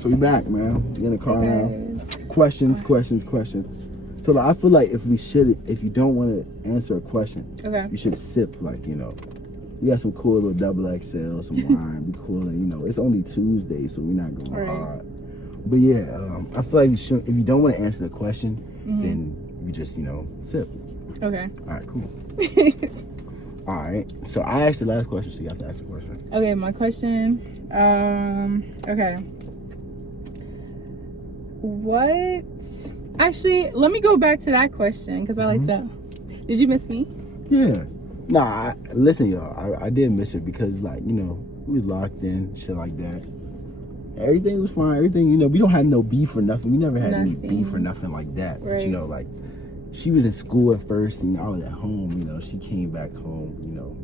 So we back, man. We in the car now. guys. Questions. So like, I feel like if you don't want to answer a question, Okay. you should sip, like, you know. We got some cool little double XL, some wine. Be cool, and you know, it's only Tuesday, so we're not going hard. But yeah, I feel like if you don't want to answer the question, then you just, you know, sip. Okay. All right, cool. All right. So I asked the last question, so you have to ask the question. Okay, my question. Okay. What? Actually, let me go back to that question because I like to. Did you miss me? Yeah. Nah, listen, y'all. I did miss it because, like, you know, we was locked in, shit like that. Everything was fine. Everything, you know, we don't have no beef or nothing. We never had any beef or nothing like that. But, you know, like, she was in school at first, and I was at home, you know. She came back home, you know.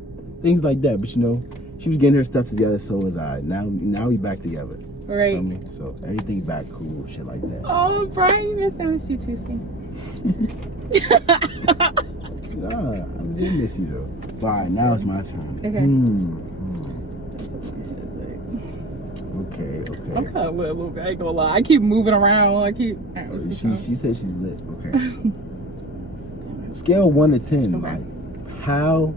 Things like that. But, you know, she was getting her stuff together, so was I. Now we back together. Right. Feel me? So everything's back cool, shit like that. Oh, Brian, you missed that with you Tuesday. Nah, I did miss you though. All right, now it's my turn. Okay. Okay. I'm kind of lit a little bit. I ain't gonna lie. I keep moving around. She said she's lit. Okay. Scale 1 to 10. Okay. Like, how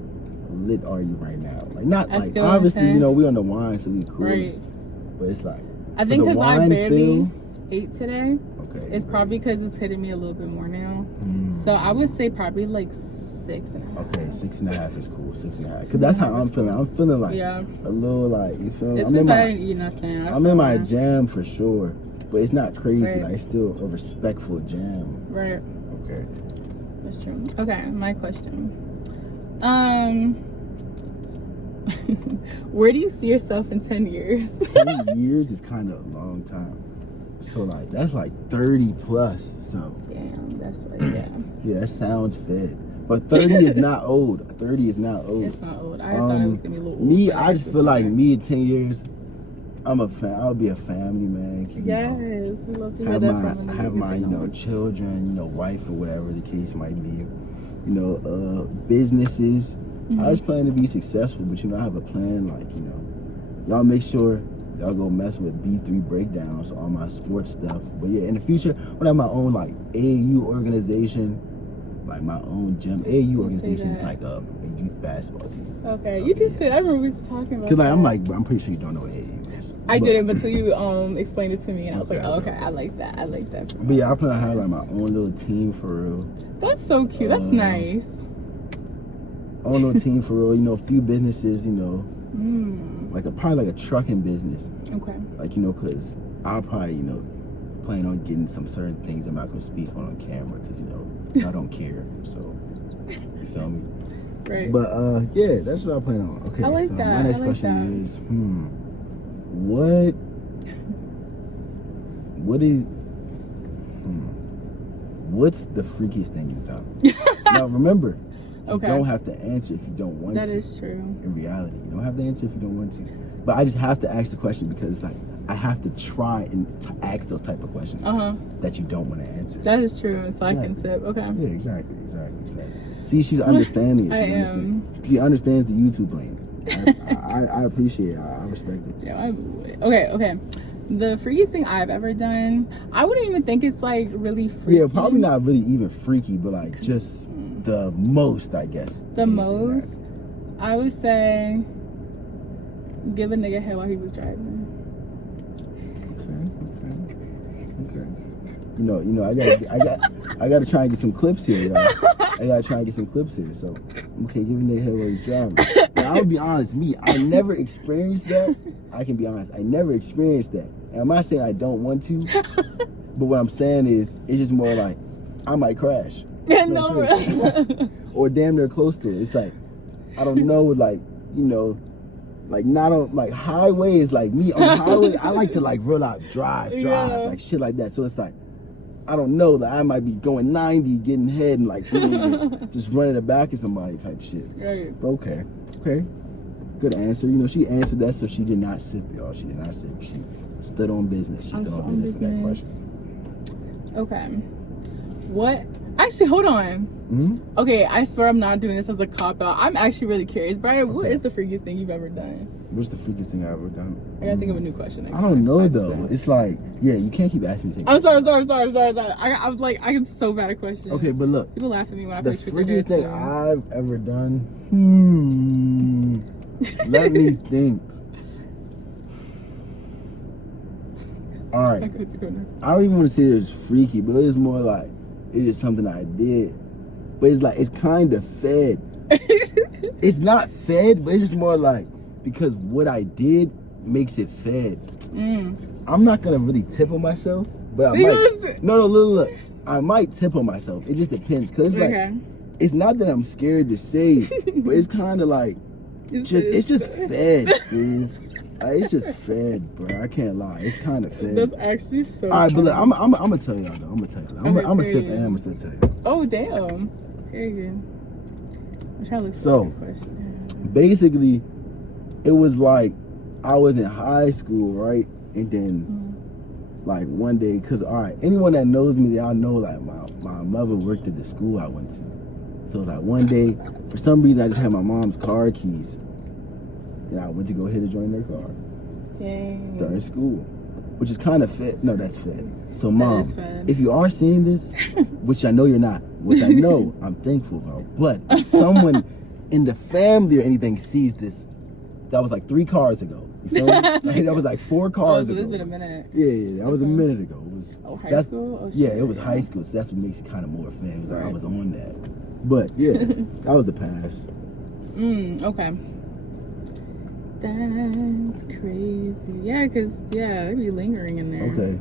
lit are you right now? Like, not I like scale obviously, 10. you know, we on the wine, so we cool. Right. But it's like, I think because I barely feel, ate today. Okay. It's probably because it's hitting me a little bit more now. So I would say probably like 6.5. Okay, 6.5 is cool. 6.5. Because that's how I'm feeling. I'm feeling like a little like, you feel me? It's because I didn't eat nothing. I'm in my jam for sure. But it's not crazy. Right. Like, it's still a respectful jam. Right. Okay. That's true. Okay, my question. Where do you see yourself in 10 years? 10 years is kind of a long time. So, like, that's like 30 plus. So, damn, that's like, yeah, that sounds fit. But 30 is not old. 30 is not old. It's not old. I thought it was going to be a little old. Me, I just feel like me in 10 years, I'll be a family man. Yes, we love to hear that from you. Have my, you know, children, you know, wife or whatever the case might be. You know, businesses. I just plan to be successful, but, you know, I have a plan, like, you know, y'all make sure y'all go mess with B3 breakdowns, all my sports stuff. But yeah, in the future, when I have my own, like, AAU organization, like my own gym. AAU organization is like a youth basketball team. Okay, you just said, I remember we was talking about Cause like, that. I'm pretty sure you don't know what AAU is. I didn't until you explained it to me, and I was like, oh, okay, okay. I like that. But yeah, I plan to have like my own little team for real. That's so cute. That's nice. Own little team for real. You know, a few businesses. You know, like probably like a trucking business. Okay. Like, you know, cause I'll probably, you know, plan on getting some certain things I'm not gonna speak on camera, cause you know I don't care. So you feel me? Right. But yeah, that's what I plan on. Okay. I like so that. my next question is, what's the freakiest thing you've done? Now remember, you don't have to answer if you don't want to. That is true. In reality, you don't have to answer if you don't want to. But I just have to ask the question because, like, I have to try and to ask those type of questions that you don't want to answer. That is true. So I can sip. Okay. Yeah, exactly. See, she's understanding it. She understands the YouTube lane. I appreciate it. I respect it. Yeah, okay. The freakiest thing I've ever done, I wouldn't even think it's like really freaky. Yeah, probably not really even freaky, but like just the most, I guess. The most, I would say, give a nigga head while he was driving. Okay. You know, I gotta try and get some clips here, y'all. I gotta try and get some clips here. So, okay, give a nigga head while he's driving. Now, I'll be honest, I never experienced that. I can be honest, I never experienced that. And I'm not saying I don't want to, but what I'm saying is, it's just more like, I might crash. Or damn near close to it. It's like, I don't know, like, you know, like not on, like highways, like me on highway, I like to like roll out, drive, like shit like that. So it's like, I don't know, that I might be going 90, getting head and like, just running the back of somebody type shit. Right. Okay. Good answer. You know, she answered that, so she did not sip, y'all. She did not sip. She stood on business. She stood on business for that question. Okay. What? Actually, hold on. Hmm? Okay, I swear I'm not doing this as a cop out. I'm actually really curious. Brian, what is the freakiest thing you've ever done? What's the freakiest thing I've ever done? I gotta think of a new question next I don't time, know besides though. that. It's like, yeah, you can't keep asking me things. I'm sorry. I was like, I'm so bad at questions. Okay, but look, People laugh at me when I the play trick or dare, freakiest thing too. I've ever done. Let me think. All right. Okay, it's good. I don't even want to say it's freaky, but it's more like it is something I did. But it's like it's kind of fed. It's not fed, but it's just more like because what I did makes it fed. I'm not gonna really tip on myself, but I might. No, look. I might tip on myself. It just depends, cause it's like it's not that I'm scared to say, but it's kind of like it's just fed, dude. It's just fed, bro. I can't lie. It's kind of fed. That's actually so. All right, but look, funny. I'm gonna tell y'all though. I'm gonna sip and I'm gonna still tell you. Oh damn! Very good. I'm trying to look for So, a good question. Basically, it was like I was in high school, right? And then like one day, cause all right, anyone that knows me, y'all know like my mother worked at the school I went to. So like one day, for some reason, I just had my mom's car keys, and I went to go hit a joint in their car Dang. during school, which is kind of fed. No, that's fed. So That mom, is fed. if you are seeing this, which I know you're not, which I know I'm thankful about, but if someone in the family or anything sees this, that was like 3 cars ago. You feel me? Like, that was like 4 cars so ago. it's been a minute. Yeah, that was a minute ago. It was High school? Oh, yeah, shit. it was high school, so that's what makes it kind of more fun. It was like I was on that. But yeah, that was the past. Okay. That's crazy. Yeah, because, it'd be lingering in there. Okay.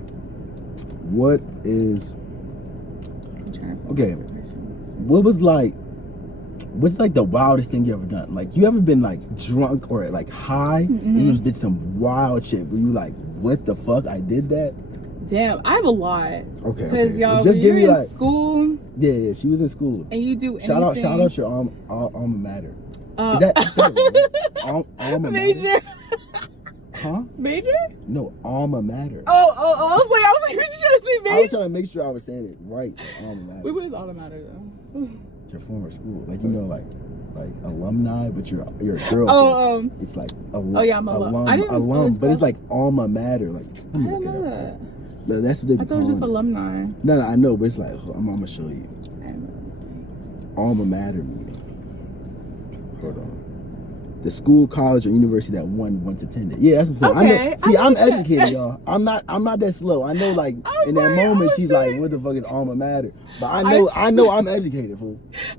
What is I'm trying to find Okay. other questions. what's like the wildest thing you ever done? Like you ever been like drunk or like high and you just did some wild shit where you like, what the fuck? I did that? Damn, I have a lot. Okay. Because, y'all, Well, just when give you're me in like school yeah, she was in school. and you do anything. Shout out your alma mater. Is that alma mater? Major. Huh? Major? No, alma mater. Oh, I was like, you're trying to say I was major? trying to make sure I was saying it right. Alma mater. Wait, what is all that matter, though? Your former school, like you know, like alumni, but you're a girl. Oh, so it's like yeah, I'm alum. I didn't know it alum, was but it's called- like alma mater. Like let I me didn't look know it up. that. No, that's what they be I thought it was just calling it. alumni. No, I know, but it's like I'm gonna show you. I don't know. Alma mater meeting. Hold on. The school, college, or university that one once attended. Yeah, that's what I'm saying. Okay, I know. See, I I'm like that. educated, y'all. I'm not that slow. I know, like in that moment, she's like, "What the fuck is alma mater?" But I know I'm educated, fool.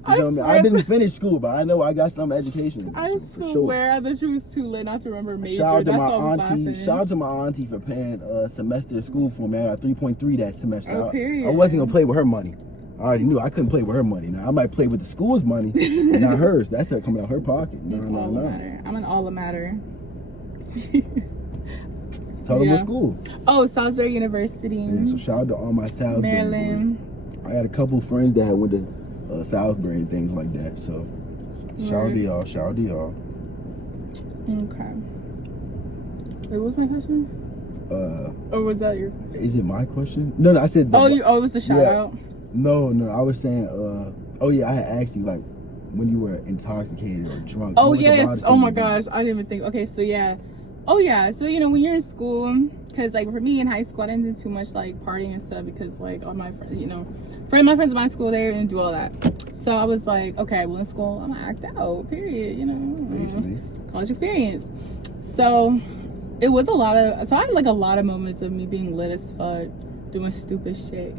You feel me? I didn't finish school, but I know I got some education. I for sure. swear that she was too late not to remember major. Shout out to That's my why I was auntie. laughing. Shout out to my auntie for paying a semester of school for me. I got 3.3 that semester. Oh, period. I wasn't gonna play with her money. I already knew I couldn't play with her money. Now I might play with the school's money, but not hers. That's her coming out her pocket. No. Matter. I'm an all that matter. Tell them Yeah. what school. Oh, Salisbury University, Yeah, so shout out to all my Salisbury. Maryland. boys. I got a couple friends that went to Salisbury and things like that. So shout out to y'all. Shout out to y'all. Okay. Wait, what was my question? Or was that your? Is it my question? No, I said. It was the shout Yeah. out. No, I was saying, I had asked you, like, when you were intoxicated or drunk. Oh, what was the yes. wildest Oh, thing my you did? gosh. I didn't even think. Okay, so yeah. Oh, yeah. So, when you're in school, because, like, for me in high school, I didn't do too much, like, partying and stuff because, like, all my friends, my friends at my school, they didn't do all that. So I was like, okay, well, in school, I'm going to act out, period, Basically. College experience. So it was I had, like, a lot of moments of me being lit as fuck, doing stupid shit.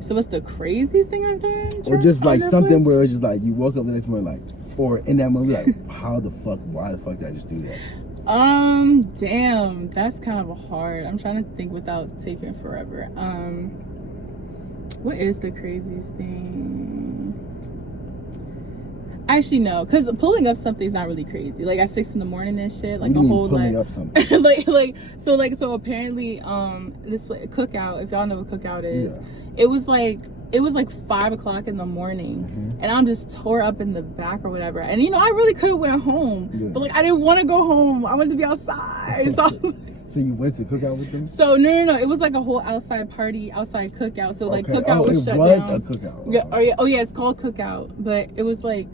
So what's the craziest thing I've done? Or just, like, On something Netflix? where it's just, like, you woke up the next morning, like, or in that moment, like, why the fuck did I just do that? Damn, that's kind of hard. I'm trying to think without taking forever. What is the craziest thing? Actually, no, because pulling up something's not really crazy. Like at 6 a.m. and shit, like What do a you mean whole pulling like, up something? so apparently, this cookout. If y'all know what cookout is, Yeah. it was like 5 o'clock in the morning, and I'm just tore up in the back or whatever. And I really could have went home, Yeah. but like I didn't want to go home. I wanted to be outside. So So you went to cookout with them? So no, it was like a whole outside party, outside cookout. So like Okay. cookout was it shut was down. a cookout. Yeah, oh yeah, it's called cookout, but it was like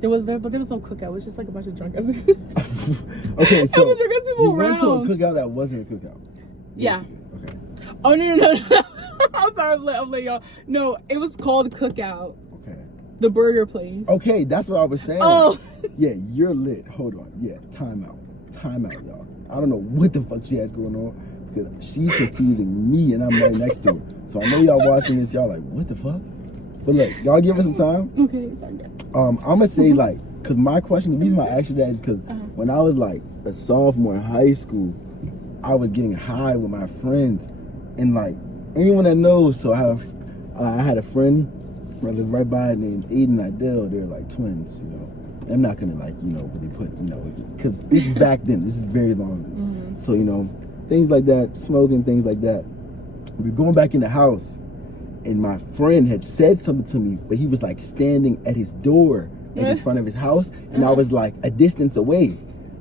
there was no cookout. It was just like a bunch of drunk ass. Okay, so drunk ass people you went to a around. cookout that wasn't a cookout. Yeah. Okay. Oh no. I'm sorry, I'm like y'all. No, it was called Cookout, Okay. the burger place. Okay, that's what I was saying. Oh. Yeah, you're lit. Hold on. Yeah, time out, y'all. I don't know what the fuck she has going on because she's confusing me and I'm right next to her. So I know y'all watching this, y'all like, what the fuck? But look, y'all give her some time. Okay, sorry. I'm gonna say like, cause my question, the reason why I asked you that is because Uh-huh. when I was like a sophomore in high school, I was getting high with my friends, and like anyone that knows, so I had a friend that lived right by it named Aiden Idell. They're like twins, you know. I'm not gonna like, you know, what they put, you know, because this is back then. This is very long. Mm-hmm. So you know, things like that, smoking, things like that. We were going back in the house, and my friend had said something to me, but he was like standing at his door, like in front of his house, and I was like a distance away.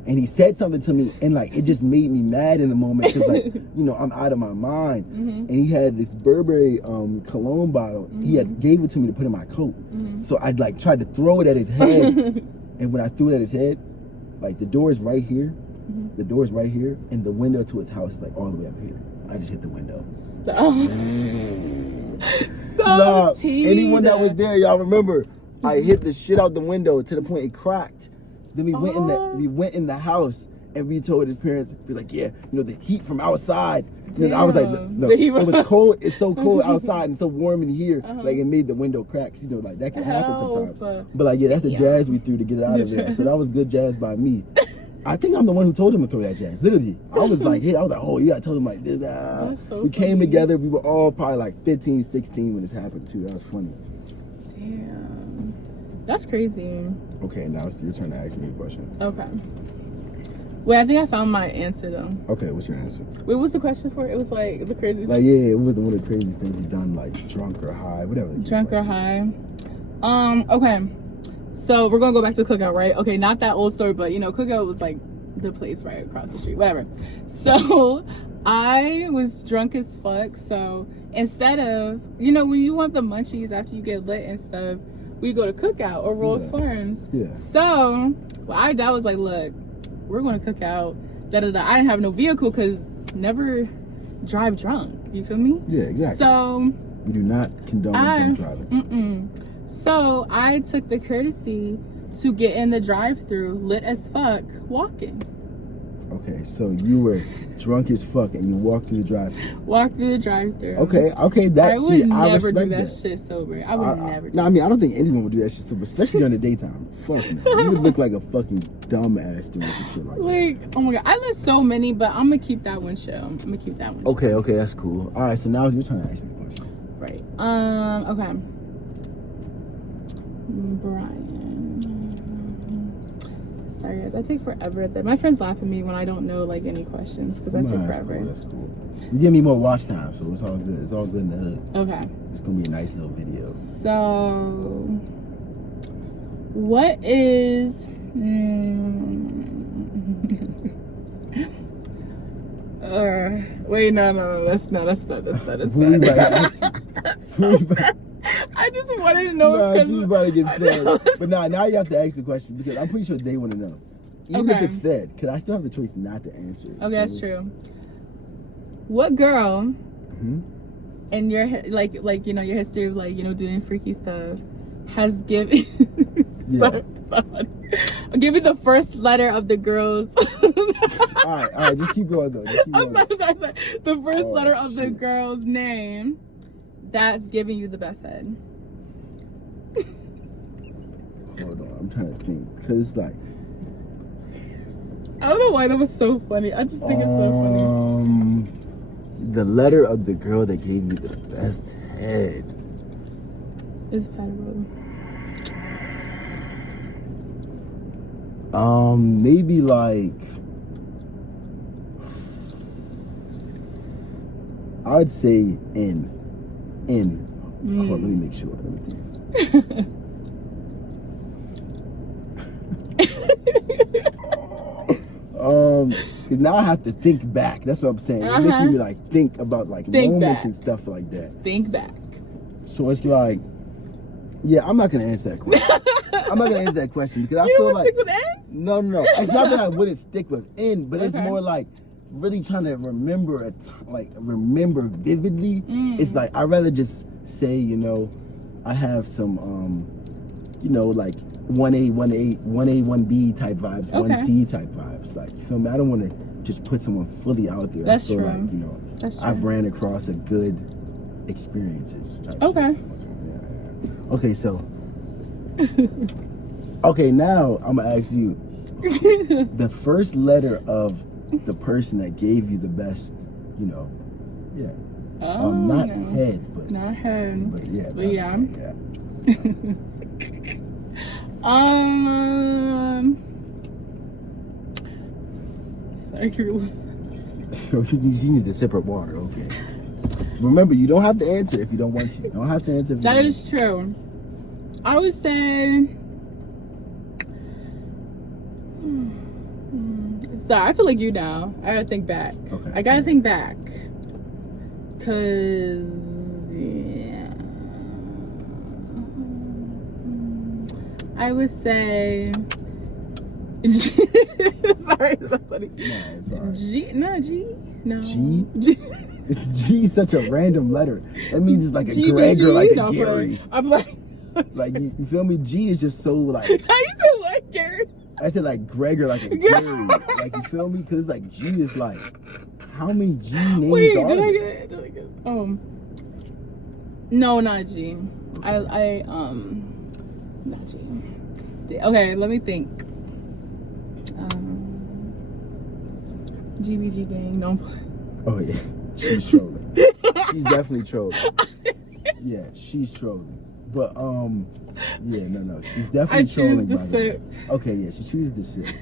And he said something to me, and like it just made me mad in the moment because like you know I'm out of my mind. Mm-hmm. And he had this Burberry cologne bottle. Mm-hmm. He had gave it to me to put in my coat. So I'd like tried to throw it at his head, and when I threw it at his head, like the door is right here, the door is right here, and the window to his house is like all the way up here. I just hit the window. Nah, anyone that was there, y'all remember? I hit the shit out the window to the point it cracked. Then we went in the house and we told his parents, we was like, yeah, you know, the heat from outside. You know, I was like, no, it was cold. It's so cold outside and so warm in here. Like it made the window crack. You know, like that can happen sometimes. But like, yeah, that's the jazz we threw to get it out of there. So that was good jazz by me. I think I'm the one who told him to throw that jazz. Literally, I was like, hey, I was like, oh, you gotta tell him like this. So we came together. We were all probably like 15, 16 when this happened too. That was funny. Damn, that's crazy. Okay, now it's your turn to ask me a question. Okay. Wait, I think I found my answer though. Okay, what's your answer? Wait, what's the question for? It was like the craziest. Like, yeah, it was one of the craziest things you've done, like drunk or high, whatever. Drunk or high. Okay. So we're gonna go back to Cookout, right? Okay, not that old story, but you know, Cookout was like the place right across the street, whatever. So I was drunk as fuck. So instead of, you know, when you want the munchies after you get lit and stuff, we go to Cookout or Royal Farms. Yeah. So what I was like, look, we're going to Cookout. I didn't have no vehicle because never drive drunk. You feel me? Yeah, exactly. So we do not condone drunk driving. So I took the courtesy to get in the drive-thru, lit as fuck, walking. Okay, so you were drunk as fuck and you walked through the drive-thru. Walk through the drive-thru. Okay, that's I would never respect do that shit sober. I would never do No, I mean, I don't think anyone would do that shit sober, especially during the daytime. Fuck no. You would look like a fucking dumbass doing some shit like that. Like, oh my god, I live so many, but I'm gonna keep that one chill. I'm gonna keep that one chill. Okay, that's cool. All right, so now it's your turn to ask me a question. Right. Okay. Brian. Sorry guys, I take forever at that. My friends laugh at me when I don't know like any questions because I take forever. That's cool. You give me more watch time, so it's all good. It's all good in the hood. Okay. It's gonna be a nice little video. So, what is? Wait, no, that's bad. I just wanted to know. Nah, she's about to get fed. But now you have to ask the question because I'm pretty sure they want to know. Even if it's fed, because I still have the choice not to answer it. Okay, that's true. What girl in your like you know your history of like you know doing freaky stuff has given? Sorry, I'll give you the first letter of the girl's. all right, just keep going though. Sorry. The first letter of the girl's name that's giving you the best head. Hold on, I'm trying to think, cause like I don't know why that was so funny. I just think it's so funny. The letter of the girl that gave me the best head. It's federal. Maybe like I'd say in. Hold on, let me make sure. Let me think. because now I have to think back. That's what I'm saying. It's making me like think about like Think moments back. and stuff like that. Think back. So it's like, yeah, I'm not gonna answer that question. I'm not gonna answer that question because I You feel don't like stick with N? no. It's not that I wouldn't stick with N, but it's Okay. more like really trying to remember remember vividly. It's like I'd rather just say, you know, I have some you know, like 1A, 1B type vibes, Okay. 1C type vibes. Like, you feel me? I don't want to just put someone fully out there. That's I feel true. like, you know, That's true. I've ran across a good experiences. Type Okay. shit. Yeah. Okay, so. Okay, now I'm going to ask you the first letter of the person that gave you the best, you know, yeah. Oh, Not no. head, but. Not head. But yeah. But yeah. Yeah. Sorry, Cruz. She needs to sip her water, okay. Remember, you don't have to answer if you don't want to. You don't have to answer if you That don't is true. I would say. Sorry, I feel like you now. I gotta think back. Okay. I gotta think back. Cause yeah. I would say. Sorry, that's funny. Nah, it's all right. G, no G, no G? G. G is such a random letter. That means it's like a GBG, Greg or like a no, Gary. I'm like, Like, you feel me? G is just so like, I used to like Gary. I said like Greg or like a Gary. Like, you feel me? Because like G is like, how many G names Wait, are did I there? get? No, not G. I not G. Okay, let me think. GBG gang, no. Oh yeah, she's trolling. She's definitely trolling. Yeah, she's trolling. But yeah, no, she's definitely I choose trolling. the By the way. sip. Okay, yeah, she chooses the sip.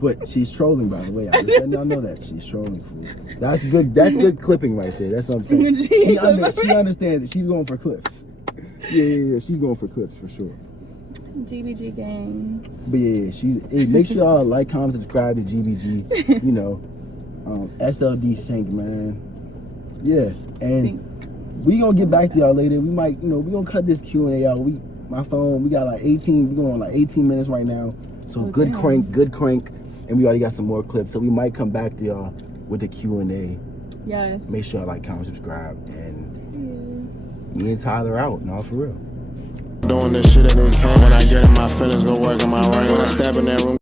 But she's trolling, by the way. I just letting y'all know that she's trolling, fool. That's good. That's good clipping right there. That's what I'm saying. She understands that she's going for clips. Yeah. She's going for clips for sure. GBG gang. But yeah, she's. Hey, make sure y'all like, comment, subscribe to GBG. You know, SLD Sync, man. Yeah, and we gonna get back to y'all later. We might, you know, we gonna cut this Q&A out. My phone, we got like 18. We going on like 18 minutes right now. So good crank, and we already got some more clips. So we might come back to y'all with the Q&A. Yes. Make sure y'all like, comment, subscribe, and me and Tyler out. No, for real. Doing this shit in the can. When I get in my feelings, go work in my brain. When I step in that room.